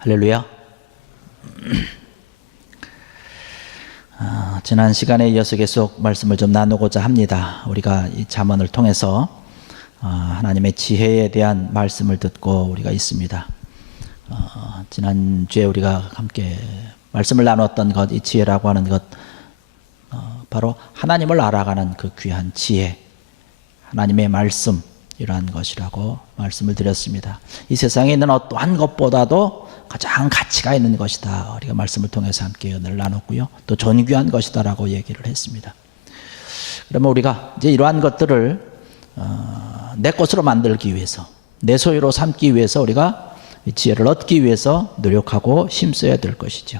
할렐루야. 지난 시간에 이어서 계속 말씀을 좀 나누고자 합니다. 우리가 이 잠언을 통해서 하나님의 지혜에 대한 말씀을 듣고 우리가 있습니다. 지난주에 우리가 함께 말씀을 나눴던 것, 이 지혜라고 하는 것, 바로 하나님을 알아가는 그 귀한 지혜, 하나님의 말씀, 이러한 것이라고 말씀을 드렸습니다. 이 세상에 있는 어떠한 것보다도 가장 가치가 있는 것이다, 우리가 말씀을 통해서 함께 은혜를 나눴고요, 또 존귀한 것이다라고 얘기를 했습니다. 그러면 우리가 이제 이러한 것들을 내 것으로 만들기 위해서, 내 소유로 삼기 위해서 우리가 이 지혜를 얻기 위해서 노력하고 힘써야 될 것이죠.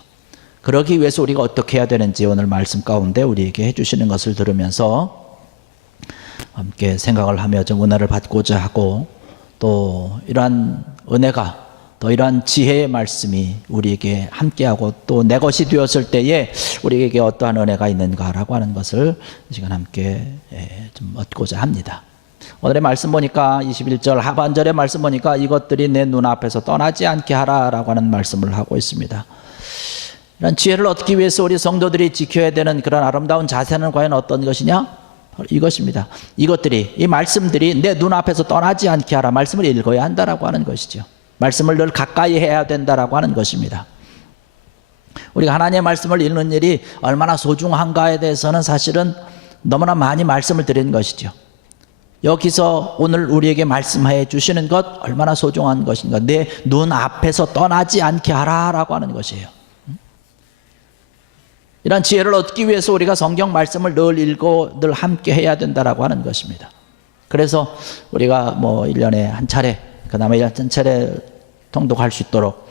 그러기 위해서 우리가 어떻게 해야 되는지 오늘 말씀 가운데 우리에게 해주시는 것을 들으면서 함께 생각을 하며 좀 은혜를 받고자 하고, 또 이러한 은혜가, 또 이러한 지혜의 말씀이 우리에게 함께하고 또 내 것이 되었을 때에 우리에게 어떠한 은혜가 있는가라고 하는 것을 이 시간 함께 좀 얻고자 합니다. 오늘의 말씀 보니까 21절 하반절의 말씀 보니까 이것들이 내 눈앞에서 떠나지 않게 하라라고 하는 말씀을 하고 있습니다. 이런 지혜를 얻기 위해서 우리 성도들이 지켜야 되는 그런 아름다운 자세는 과연 어떤 것이냐? 이것입니다. 이것들이, 이 말씀들이 내 눈앞에서 떠나지 않게 하라. 말씀을 읽어야 한다라고 하는 것이죠. 말씀을 늘 가까이 해야 된다라고 하는 것입니다. 우리가 하나님의 말씀을 읽는 일이 얼마나 소중한가에 대해서는 사실은 너무나 많이 말씀을 드린 것이죠. 여기서 오늘 우리에게 말씀해 주시는 것 얼마나 소중한 것인가. 내 눈앞에서 떠나지 않게 하라라고 하는 것이에요. 이런 지혜를 얻기 위해서 우리가 성경 말씀을 늘 읽고 늘 함께 해야 된다라고 하는 것입니다. 그래서 우리가 뭐 1년에 한 차례, 그 다음에 한 차례 통독할 수 있도록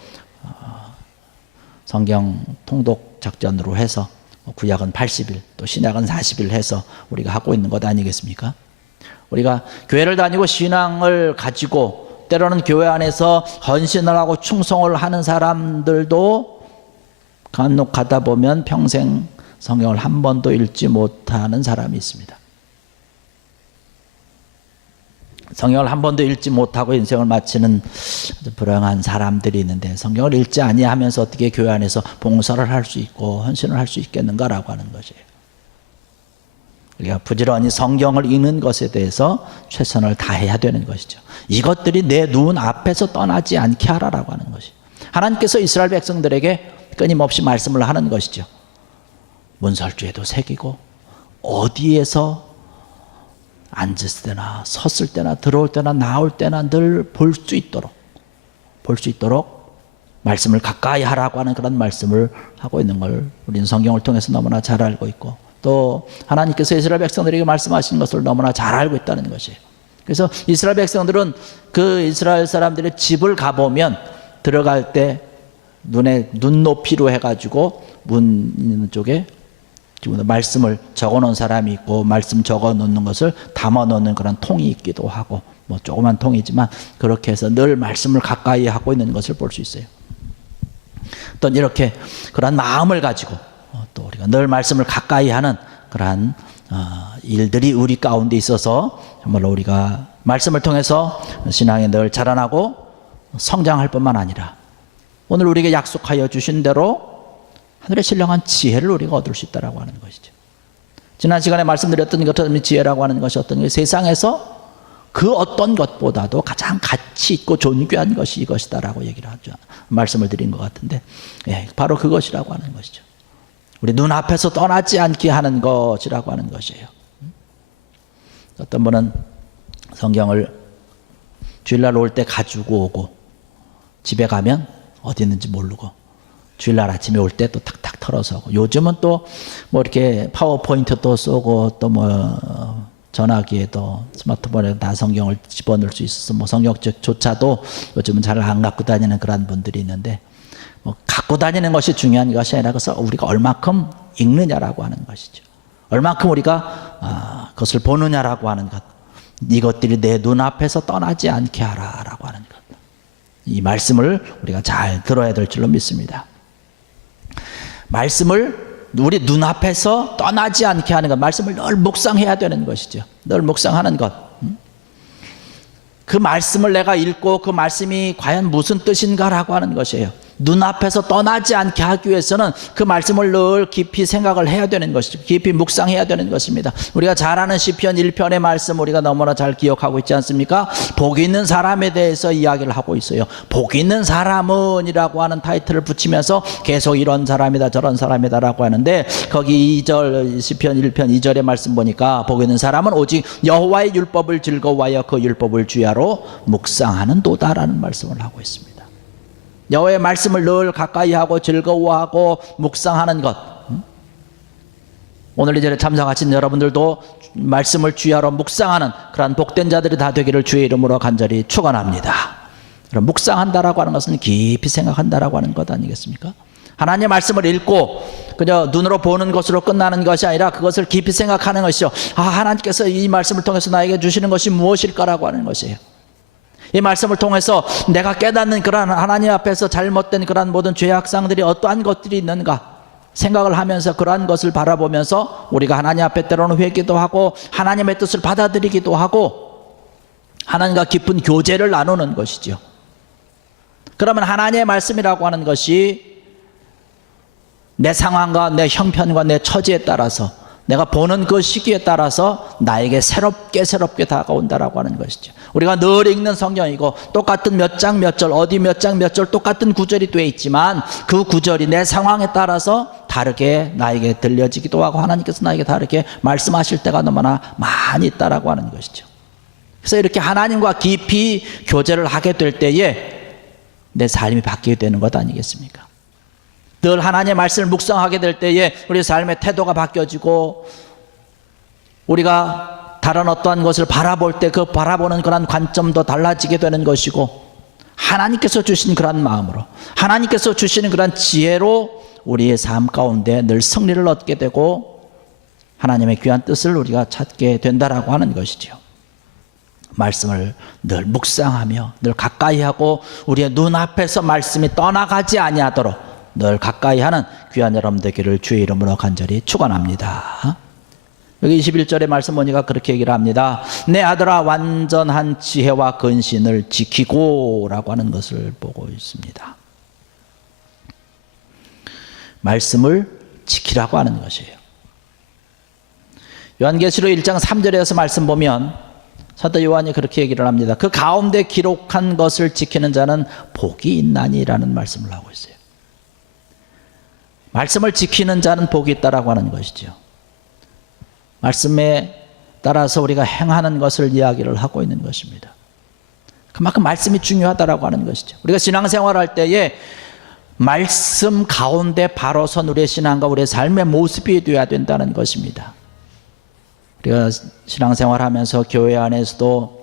성경 통독 작전으로 해서 구약은 80일, 또 신약은 40일 해서 우리가 하고 있는 것 아니겠습니까? 우리가 교회를 다니고 신앙을 가지고 때로는 교회 안에서 헌신을 하고 충성을 하는 사람들도 간혹 가다 보면 평생 성경을 한 번도 읽지 못하는 사람이 있습니다. 성경을 한 번도 읽지 못하고 인생을 마치는 아주 불행한 사람들이 있는데, 성경을 읽지 아니하면서 어떻게 교회 안에서 봉사를 할 수 있고 헌신을 할 수 있겠는가라고 하는 것이에요. 우리가 부지런히 성경을 읽는 것에 대해서 최선을 다해야 되는 것이죠. 이것들이 내 눈 앞에서 떠나지 않게 하라라고 하는 것이에요. 하나님께서 이스라엘 백성들에게 끊임없이 말씀을 하는 것이죠. 문설주에도 새기고, 어디에서 앉을 때나 섰을 때나 들어올 때나 나올 때나 늘 볼 수 있도록 말씀을 가까이 하라고 하는 그런 말씀을 하고 있는 걸 우리는 성경을 통해서 너무나 잘 알고 있고, 또 하나님께서 이스라엘 백성들에게 말씀하시는 것을 너무나 잘 알고 있다는 것이에요. 그래서 이스라엘 백성들은 그 이스라엘 사람들의 집을 가보면 들어갈 때 눈높이로 해가지고 문 있는 쪽에 말씀을 적어 놓은 사람이 있고, 말씀 적어 놓는 것을 담아 놓는 그런 통이 있기도 하고, 뭐 조그만 통이지만 그렇게 해서 늘 말씀을 가까이 하고 있는 것을 볼 수 있어요. 또 이렇게 그런 마음을 가지고 또 우리가 늘 말씀을 가까이 하는 그러한 일들이 우리 가운데 있어서 정말로 우리가 말씀을 통해서 신앙에 늘 자라나고 성장할 뿐만 아니라 오늘 우리에게 약속하여 주신 대로 하늘의 신령한 지혜를 우리가 얻을 수 있다고 하는 것이죠. 지난 시간에 말씀드렸던 것처럼 지혜라고 하는 것이 어떤 게, 세상에서 그 어떤 것보다도 가장 가치 있고 존귀한 것이 이것이다라고 얘기를 하죠. 말씀을 드린 것 같은데, 바로 그것이라고 하는 것이죠. 우리 눈앞에서 떠나지 않게 하는 것이라고 하는 것이에요. 어떤 분은 성경을 주일날 올 때 가지고 오고 집에 가면 어디 있는지 모르고 주일날 아침에 올 때 또 탁탁 털어서 오고, 요즘은 또 뭐 이렇게 파워포인트도 쏘고 또 뭐 전화기에도 스마트폰에 다 성경을 집어넣을 수 있어서 뭐 성경책조차도 요즘은 잘 안 갖고 다니는 그런 분들이 있는데, 뭐 갖고 다니는 것이 중요한 것이 아니라 그것을 우리가 얼마큼 읽느냐라고 하는 것이죠. 얼마큼 우리가 그것을 보느냐라고 하는 것, 이것들이 내 눈앞에서 떠나지 않게 하라라고 하는 것, 이 말씀을 우리가 잘 들어야 될 줄로 믿습니다. 말씀을 우리 눈앞에서 떠나지 않게 하는 것, 말씀을 늘 묵상해야 되는 것이죠. 늘 묵상하는 것. 그 말씀을 내가 읽고 그 말씀이 과연 무슨 뜻인가라고 하는 것이에요. 눈앞에서 떠나지 않게 하기 위해서는 그 말씀을 늘 깊이 생각을 해야 되는 것이죠. 깊이 묵상해야 되는 것입니다. 우리가 잘 아는 시편 1편의 말씀 우리가 너무나 잘 기억하고 있지 않습니까? 복 있는 사람에 대해서 이야기를 하고 있어요. 복 있는 사람은 이라고 하는 타이틀을 붙이면서 계속 이런 사람이다 저런 사람이다 라고 하는데, 거기 2절 시편 1편 2절의 말씀 보니까 복 있는 사람은 오직 여호와의 율법을 즐거워하여 그 율법을 주야로 묵상하는 도다라는 말씀을 하고 있습니다. 여호와의 말씀을 늘 가까이 하고 즐거워하고 묵상하는 것. 오늘 이 자리에 참석하신 여러분들도 말씀을 주야로 묵상하는 그러한 복된 자들이 다 되기를 주의 이름으로 간절히 축원합니다. 묵상한다라고 하는 것은 깊이 생각한다라고 하는 것 아니겠습니까? 하나님의 말씀을 읽고 그저 눈으로 보는 것으로 끝나는 것이 아니라 그것을 깊이 생각하는 것이요. 하나님께서 이 말씀을 통해서 나에게 주시는 것이 무엇일까라고 하는 것이에요. 이 말씀을 통해서 내가 깨닫는 그러한 하나님 앞에서 잘못된 그러한 모든 죄악상들이 어떠한 것들이 있는가 생각을 하면서 그러한 것을 바라보면서 우리가 하나님 앞에 때로는 회개도 하고 하나님의 뜻을 받아들이기도 하고 하나님과 깊은 교제를 나누는 것이죠. 그러면 하나님의 말씀이라고 하는 것이 내 상황과 내 형편과 내 처지에 따라서 내가 보는 그 시기에 따라서 나에게 새롭게 다가온다라고 하는 것이죠. 우리가 늘 읽는 성경이고 똑같은 몇 장 몇 절 어디 몇 장 몇 절 똑같은 구절이 되어 있지만 그 구절이 내 상황에 따라서 다르게 나에게 들려지기도 하고 하나님께서 나에게 다르게 말씀하실 때가 너무나 많이 있다라고 하는 것이죠. 그래서 이렇게 하나님과 깊이 교제를 하게 될 때에 내 삶이 바뀌게 되는 것 아니겠습니까? 늘 하나님의 말씀을 묵상하게 될 때에 우리 삶의 태도가 바뀌어지고 우리가 다른 어떠한 것을 바라볼 때 그 바라보는 그런 관점도 달라지게 되는 것이고 하나님께서 주신 그런 마음으로 하나님께서 주시는 그런 지혜로 우리의 삶 가운데 늘 승리를 얻게 되고 하나님의 귀한 뜻을 우리가 찾게 된다라고 하는 것이죠. 말씀을 늘 묵상하며 늘 가까이 하고 우리의 눈앞에서 말씀이 떠나가지 아니하도록 늘 가까이 하는 귀한 여러분 되기를 주의 이름으로 간절히 축원합니다. 여기 21절의 말씀 보니까 그렇게 얘기를 합니다. 내 아들아 완전한 지혜와 근신을 지키고 라고 하는 것을 보고 있습니다. 말씀을 지키라고 하는 것이에요. 요한계시록 1장 3절에서 말씀 보면 사도 요한이 그렇게 얘기를 합니다. 그 가운데 기록한 것을 지키는 자는 복이 있나니라는 말씀을 하고 있어요. 말씀을 지키는 자는 복이 있다라고 하는 것이죠. 말씀에 따라서 우리가 행하는 것을 이야기를 하고 있는 것입니다. 그만큼 말씀이 중요하다라고 하는 것이죠. 우리가 신앙생활 할 때에 말씀 가운데 바로 선 우리의 신앙과 우리의 삶의 모습이 되어야 된다는 것입니다. 우리가 신앙생활 하면서 교회 안에서도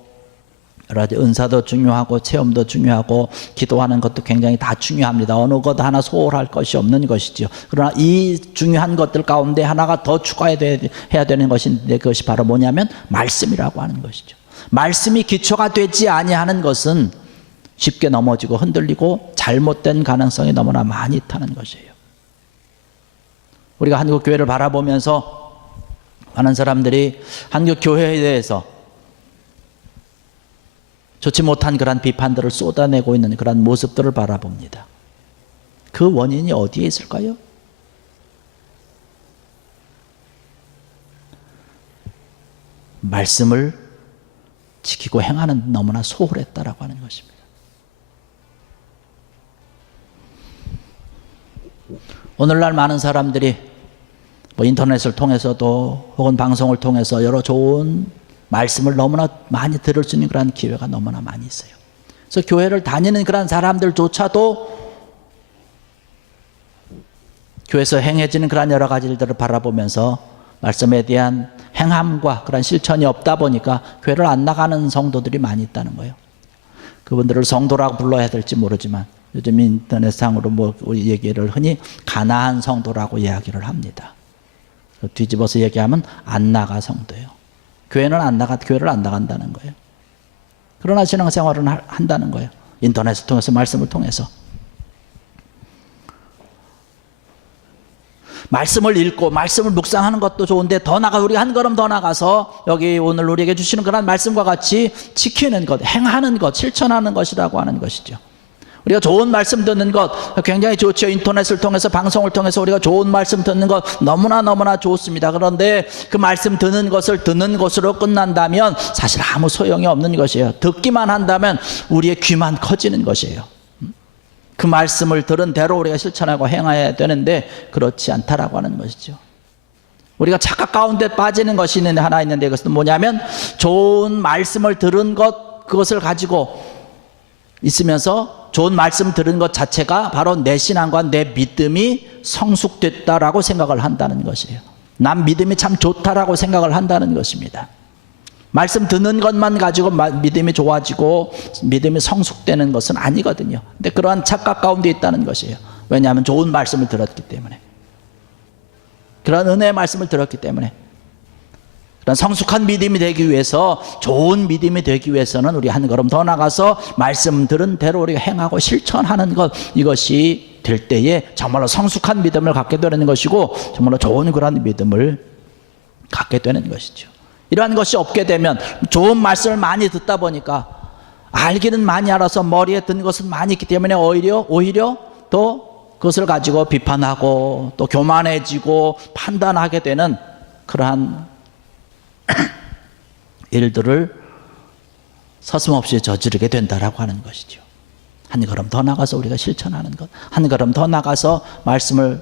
여러 가지 은사도 중요하고 체험도 중요하고 기도하는 것도 굉장히 다 중요합니다. 어느 것 하나 소홀할 것이 없는 것이죠. 그러나 이 중요한 것들 가운데 하나가 더 추가해야 되는 것인데 그것이 바로 뭐냐면 말씀이라고 하는 것이죠. 말씀이 기초가 되지 아니하는 것은 쉽게 넘어지고 흔들리고 잘못된 가능성이 너무나 많이 있다는 것이에요. 우리가 한국 교회를 바라보면서 많은 사람들이 한국 교회에 대해서 좋지 못한 그런 비판들을 쏟아내고 있는 그런 모습들을 바라봅니다. 그 원인이 어디에 있을까요? 말씀을 지키고 행하는 너무나 소홀했다라고 하는 것입니다. 오늘날 많은 사람들이 뭐 인터넷을 통해서도 혹은 방송을 통해서 여러 좋은 말씀을 너무나 많이 들을 수 있는 그런 기회가 너무나 많이 있어요. 그래서 교회를 다니는 그런 사람들조차도 교회에서 행해지는 그런 여러 가지 일들을 바라보면서 말씀에 대한 행함과 그런 실천이 없다 보니까 교회를 안 나가는 성도들이 많이 있다는 거예요. 그분들을 성도라고 불러야 될지 모르지만 요즘 인터넷상으로 뭐 얘기를 흔히 가나안 성도라고 이야기를 합니다. 뒤집어서 얘기하면 안 나가 성도예요. 교회를 안 나간다는 거예요. 그러나 신앙생활은 한다는 거예요. 인터넷을 통해서 말씀을 통해서. 말씀을 읽고 말씀을 묵상하는 것도 좋은데 더 나가 우리가 한 걸음 더 나가서 여기 오늘 우리에게 주시는 그런 말씀과 같이 지키는 것, 행하는 것, 실천하는 것이라고 하는 것이죠. 우리가 좋은 말씀 듣는 것 굉장히 좋죠. 인터넷을 통해서, 방송을 통해서 우리가 좋은 말씀 듣는 것 너무나 좋습니다. 그런데 그 말씀 듣는 것으로 끝난다면 사실 아무 소용이 없는 것이에요. 듣기만 한다면 우리의 귀만 커지는 것이에요. 그 말씀을 들은 대로 우리가 실천하고 행해야 되는데 그렇지 않다라고 하는 것이죠. 우리가 착각 가운데 빠지는 것이 하나 있는데, 그것은 뭐냐면 좋은 말씀을 들은 것, 그것을 가지고 있으면서 좋은 말씀 들은 것 자체가 바로 내 신앙과 내 믿음이 성숙됐다라고 생각을 한다는 것이에요. 난 믿음이 참 좋다라고 생각을 한다는 것입니다. 말씀 듣는 것만 가지고 믿음이 좋아지고 믿음이 성숙되는 것은 아니거든요. 근데 그러한 착각 가운데 있다는 것이에요. 왜냐하면 좋은 말씀을 들었기 때문에, 그런 은혜의 말씀을 들었기 때문에. 그런 성숙한 믿음이 되기 위해서, 좋은 믿음이 되기 위해서는 우리 한 걸음 더 나가서 말씀 들은 대로 우리가 행하고 실천하는 것, 이것이 될 때에 정말로 성숙한 믿음을 갖게 되는 것이고 정말로 좋은 그런 믿음을 갖게 되는 것이죠. 이러한 것이 없게 되면, 좋은 말씀을 많이 듣다 보니까 알기는 많이 알아서 머리에 든 것은 많이 있기 때문에 오히려 또 그것을 가지고 비판하고 또 교만해지고 판단하게 되는 그러한 일들을 서슴없이 저지르게 된다라고 하는 것이죠. 한 걸음 더 나가서 우리가 실천하는 것, 한 걸음 더 나가서 말씀을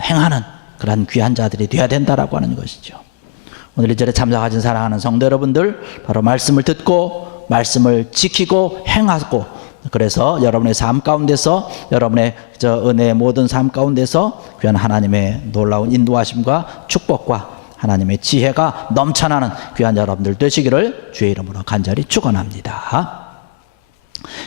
행하는 그런 귀한 자들이 되어야 된다라고 하는 것이죠. 오늘 이 절에 참석하신 사랑하는 성도 여러분들, 바로 말씀을 듣고 말씀을 지키고 행하고, 그래서 여러분의 삶 가운데서, 여러분의 은혜의 모든 삶 가운데서 귀한 하나님의 놀라운 인도하심과 축복과 하나님의 지혜가 넘쳐나는 귀한 여러분들 되시기를 주의 이름으로 간절히 축원합니다.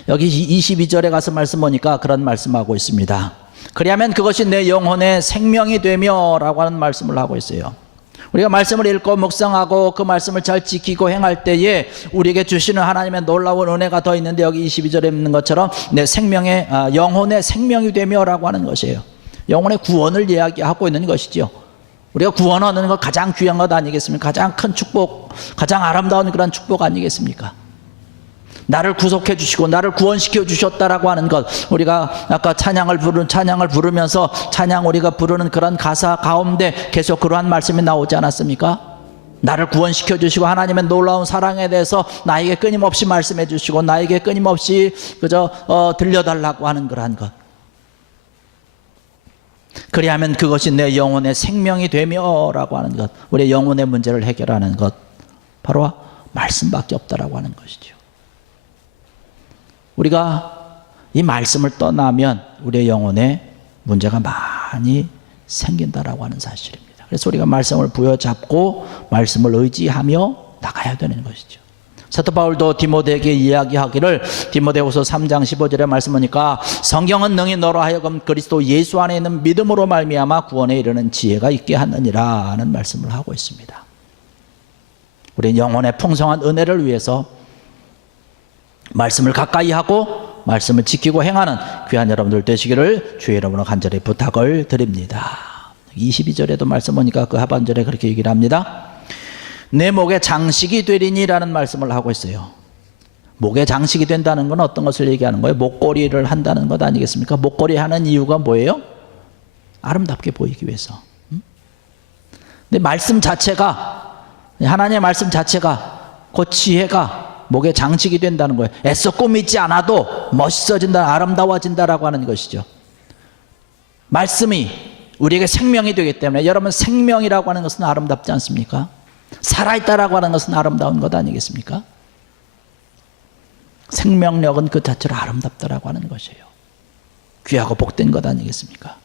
여기 22절에 가서 말씀 보니까 그런 말씀하고 있습니다. 그리하면 그것이 내 영혼의 생명이 되며 라고 하는 말씀을 하고 있어요. 우리가 말씀을 읽고 묵상하고 그 말씀을 잘 지키고 행할 때에 우리에게 주시는 하나님의 놀라운 은혜가 더 있는데, 여기 22절에 있는 것처럼 내 영혼의 생명이 되며 라고 하는 것이에요. 영혼의 구원을 이야기하고 있는 것이죠. 우리가 구원 얻는 것 가장 귀한 것 아니겠습니까? 가장 큰 축복, 가장 아름다운 그런 축복 아니겠습니까? 나를 구속해 주시고 나를 구원시켜 주셨다라고 하는 것, 우리가 아까 찬양을 부르면서 우리가 부르는 그런 가사 가운데 계속 그러한 말씀이 나오지 않았습니까? 나를 구원시켜 주시고 하나님의 놀라운 사랑에 대해서 나에게 끊임없이 말씀해 주시고 나에게 끊임없이 들려달라고 하는 그러한 것. 그리하면 그것이 내 영혼의 생명이 되며 라고 하는 것, 우리의 영혼의 문제를 해결하는 것, 바로 말씀밖에 없다라고 하는 것이죠. 우리가 이 말씀을 떠나면 우리의 영혼에 문제가 많이 생긴다라고 하는 사실입니다. 그래서 우리가 말씀을 부여잡고 말씀을 의지하며 나가야 되는 것이죠. 사도 바울도 디모데에게 이야기하기를, 디모데후서 3장 15절에 말씀하니까 성경은 능히 너로 하여금 그리스도 예수 안에 있는 믿음으로 말미암아 구원에 이르는 지혜가 있게 하느니라 하는 말씀을 하고 있습니다. 우리 영혼의 풍성한 은혜를 위해서 말씀을 가까이 하고 말씀을 지키고 행하는 귀한 여러분들 되시기를 주의 이름으로 간절히 부탁을 드립니다. 22절에도 말씀 보니까 그 하반절에 그렇게 얘기를 합니다. 내 목에 장식이 되리니라는 말씀을 하고 있어요. 목에 장식이 된다는 건 어떤 것을 얘기하는 거예요? 목걸이를 한다는 것 아니겠습니까? 목걸이 하는 이유가 뭐예요? 아름답게 보이기 위해서. 근데 말씀 자체가, 하나님의 말씀 자체가, 그 지혜가 목에 장식이 된다는 거예요. 애써 꾸미지 않아도 멋있어진다, 아름다워진다라고 하는 것이죠. 말씀이 우리에게 생명이 되기 때문에, 여러분 생명이라고 하는 것은 아름답지 않습니까? 살아있다라고 하는 것은 아름다운 것 아니겠습니까? 생명력은 그 자체로 아름답다라고 하는 것이에요. 귀하고 복된 것 아니겠습니까?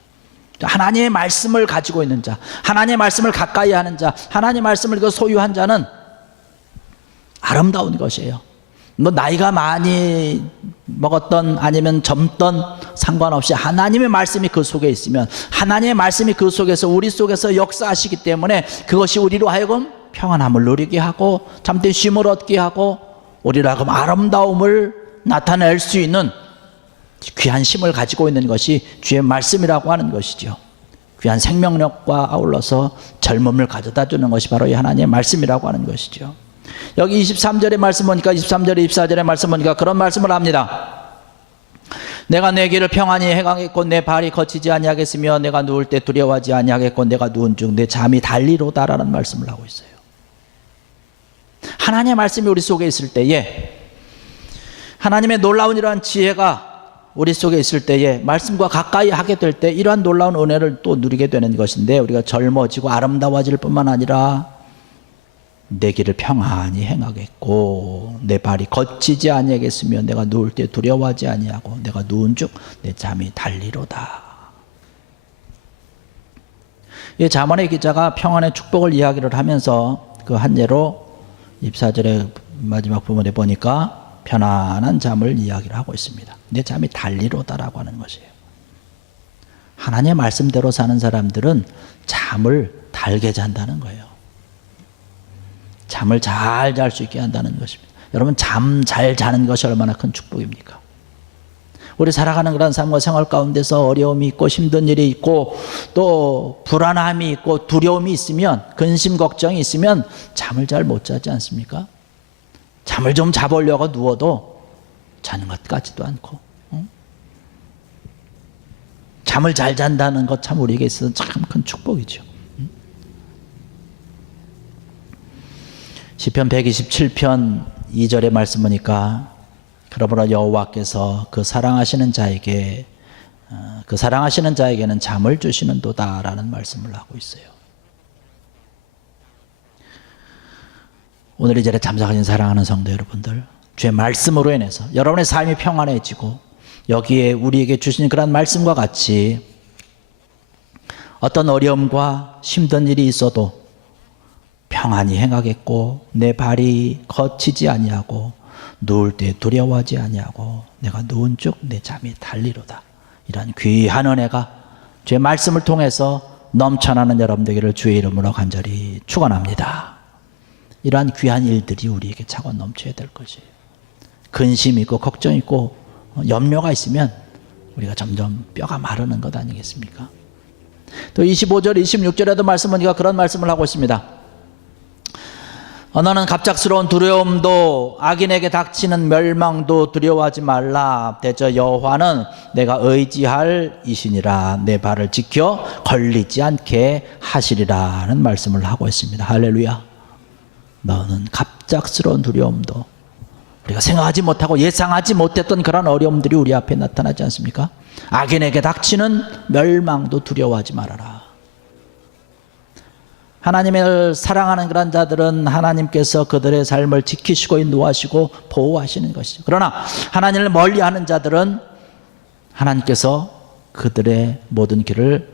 하나님의 말씀을 가지고 있는 자, 하나님의 말씀을 가까이 하는 자, 하나님의 말씀을 소유한 자는 아름다운 것이에요. 너 나이가 많이 먹었던 아니면 젊던 상관없이 하나님의 말씀이 그 속에 있으면, 하나님의 말씀이 그 속에서 우리 속에서 역사하시기 때문에 그것이 우리로 하여금 평안함을 누리게 하고 참된 쉼을 얻게 하고 우리로 하여금 아름다움을 나타낼 수 있는 귀한 힘을 가지고 있는 것이 주의 말씀이라고 하는 것이죠. 귀한 생명력과 아울러서 젊음을 가져다 주는 것이 바로 이 하나님의 말씀이라고 하는 것이죠. 여기 23절의 말씀 보니까, 23절에 24절의 말씀 보니까 그런 말씀을 합니다. 내가 내 길을 평안히 행하겠고 내 발이 거치지 아니하겠으며 내가 누울 때 두려워하지 아니하겠고 내가 누운 중 내 잠이 달리로다라는 말씀을 하고 있어요. 하나님의 말씀이 우리 속에 있을 때에, 하나님의 놀라운 이러한 지혜가 우리 속에 있을 때에, 말씀과 가까이 하게 될 때 이러한 놀라운 은혜를 또 누리게 되는 것인데, 우리가 젊어지고 아름다워질 뿐만 아니라 내 길을 평안히 행하겠고 내 발이 거치지 아니하겠으며 내가 누울 때 두려워하지 아니하고 내가 누운 중 내 잠이 달리로다. 이 잠언의 기자가 평안의 축복을 이야기를 하면서 그 한 예로 24절의 마지막 부분에 보니까 편안한 잠을 이야기를 하고 있습니다. 내 잠이 달리로다라고 하는 것이에요. 하나님의 말씀대로 사는 사람들은 잠을 달게 잔다는 거예요. 잠을 잘 잘 수 있게 한다는 것입니다. 여러분, 잠 잘 자는 것이 얼마나 큰 축복입니까? 우리 살아가는 그런 삶과 생활 가운데서 어려움이 있고 힘든 일이 있고 또 불안함이 있고 두려움이 있으면, 근심 걱정이 있으면 잠을 잘 못 자지 않습니까? 잠을 좀 자보려고 누워도 자는 것 같지도 않고, 잠을 잘 잔다는 것 참 우리에게 있어서 참 큰 축복이죠. 시편 127편 2절의 말씀 보니까 그러므로 여호와께서 그 사랑하시는 자에게는 잠을 주시는도다라는 말씀을 하고 있어요. 오늘 이 자리에 참석하신 사랑하는 성도 여러분들, 주의 말씀으로 인해서 여러분의 삶이 평안해지고 여기에 우리에게 주신 그런 말씀과 같이 어떤 어려움과 힘든 일이 있어도 평안히 행하겠고 내 발이 거치지 아니하고 누울 때 두려워하지 아니하고 내가 누운 중 내 잠이 달리로다. 이런 귀한 은혜가 주의 말씀을 통해서 넘쳐나는 여러분 되기를 주의 이름으로 간절히 축원합니다. 이러한 귀한 일들이 우리에게 차고 넘쳐야 될 것이에요. 근심이 있고 걱정이 있고 염려가 있으면 우리가 점점 뼈가 마르는 것 아니겠습니까? 또 25절 26절에도 말씀 보니까 그런 말씀을 하고 있습니다. 너는 갑작스러운 두려움도 악인에게 닥치는 멸망도 두려워하지 말라. 대저 여호와는 내가 의지할 이시니라. 내 발을 지켜 걸리지 않게 하시리라는 말씀을 하고 있습니다. 할렐루야. 너는 갑작스러운 두려움도, 우리가 생각하지 못하고 예상하지 못했던 그런 어려움들이 우리 앞에 나타나지 않습니까? 악인에게 닥치는 멸망도 두려워하지 말아라. 하나님을 사랑하는 그런 자들은 하나님께서 그들의 삶을 지키시고 인도하시고 보호하시는 것이죠. 그러나 하나님을 멀리하는 자들은 하나님께서 그들의 모든 길을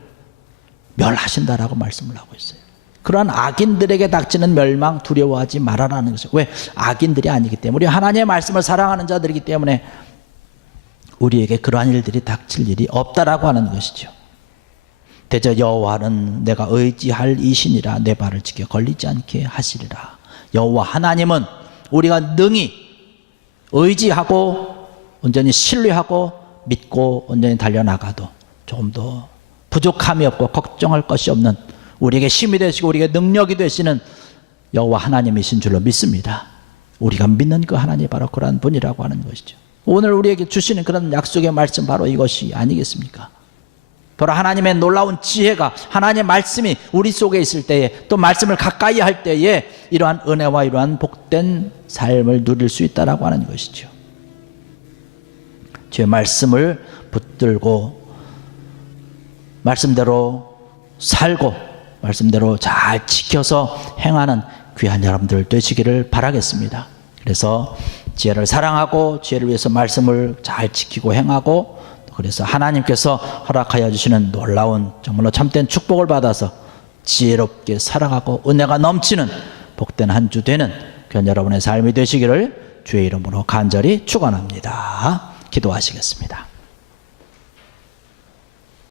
멸하신다라고 말씀을 하고 있어요. 그러한 악인들에게 닥치는 멸망 두려워하지 말아라는 것이죠. 왜? 악인들이 아니기 때문에, 우리 하나님의 말씀을 사랑하는 자들이기 때문에 우리에게 그러한 일들이 닥칠 일이 없다라고 하는 것이죠. 대저 여호와는 내가 의지할 이시니라. 내 발을 지켜 걸리지 않게 하시리라. 여호와 하나님은 우리가 능히 의지하고 온전히 신뢰하고 믿고 온전히 달려나가도 조금 더 부족함이 없고 걱정할 것이 없는, 우리에게 힘이 되시고 우리에게 능력이 되시는 여호와 하나님이신 줄로 믿습니다. 우리가 믿는 그 하나님이 바로 그러한 분이라고 하는 것이죠. 오늘 우리에게 주시는 그런 약속의 말씀, 바로 이것이 아니겠습니까? 바로 하나님의 놀라운 지혜가, 하나님의 말씀이 우리 속에 있을 때에, 또 말씀을 가까이 할 때에 이러한 은혜와 이러한 복된 삶을 누릴 수 있다라고 하는 것이죠. 주의 말씀을 붙들고 말씀대로 살고 말씀대로 잘 지켜서 행하는 귀한 여러분들 되시기를 바라겠습니다. 그래서 지혜를 사랑하고 지혜를 위해서 말씀을 잘 지키고 행하고, 그래서 하나님께서 허락하여 주시는 놀라운 정말로 참된 축복을 받아서 지혜롭게 살아가고 은혜가 넘치는 복된 한 주 되는 그런 여러분의 삶이 되시기를 주의 이름으로 간절히 축원합니다. 기도하시겠습니다.